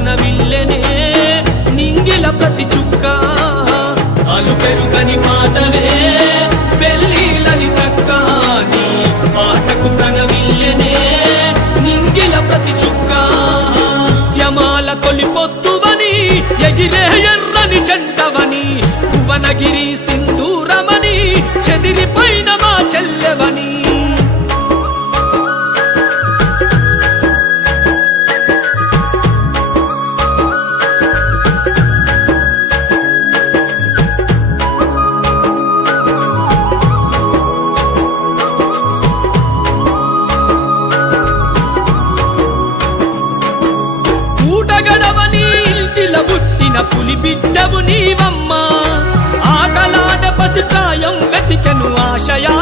కనవిల్లెనే నింగిల ప్రతి చుక్క. అలు పెరుగని పాటవే పెళ్ళి లలితక్క నీ పాటకు కనవిల్లెనే నింగిల ప్రతి చుక్క. జమాల తొలి పొత్తువని ఎగిరే ఎర్రని జంటవని భువనగిరి సింధూరమని చెదిరిపోయిన మా చెల్లెవని. పూటగడవని ఇంటిల పుట్టిన పులి బిడ్డవు నీవమ్మా. ఆటలాడ పసిప్రాయం వెతికెను ఆశయా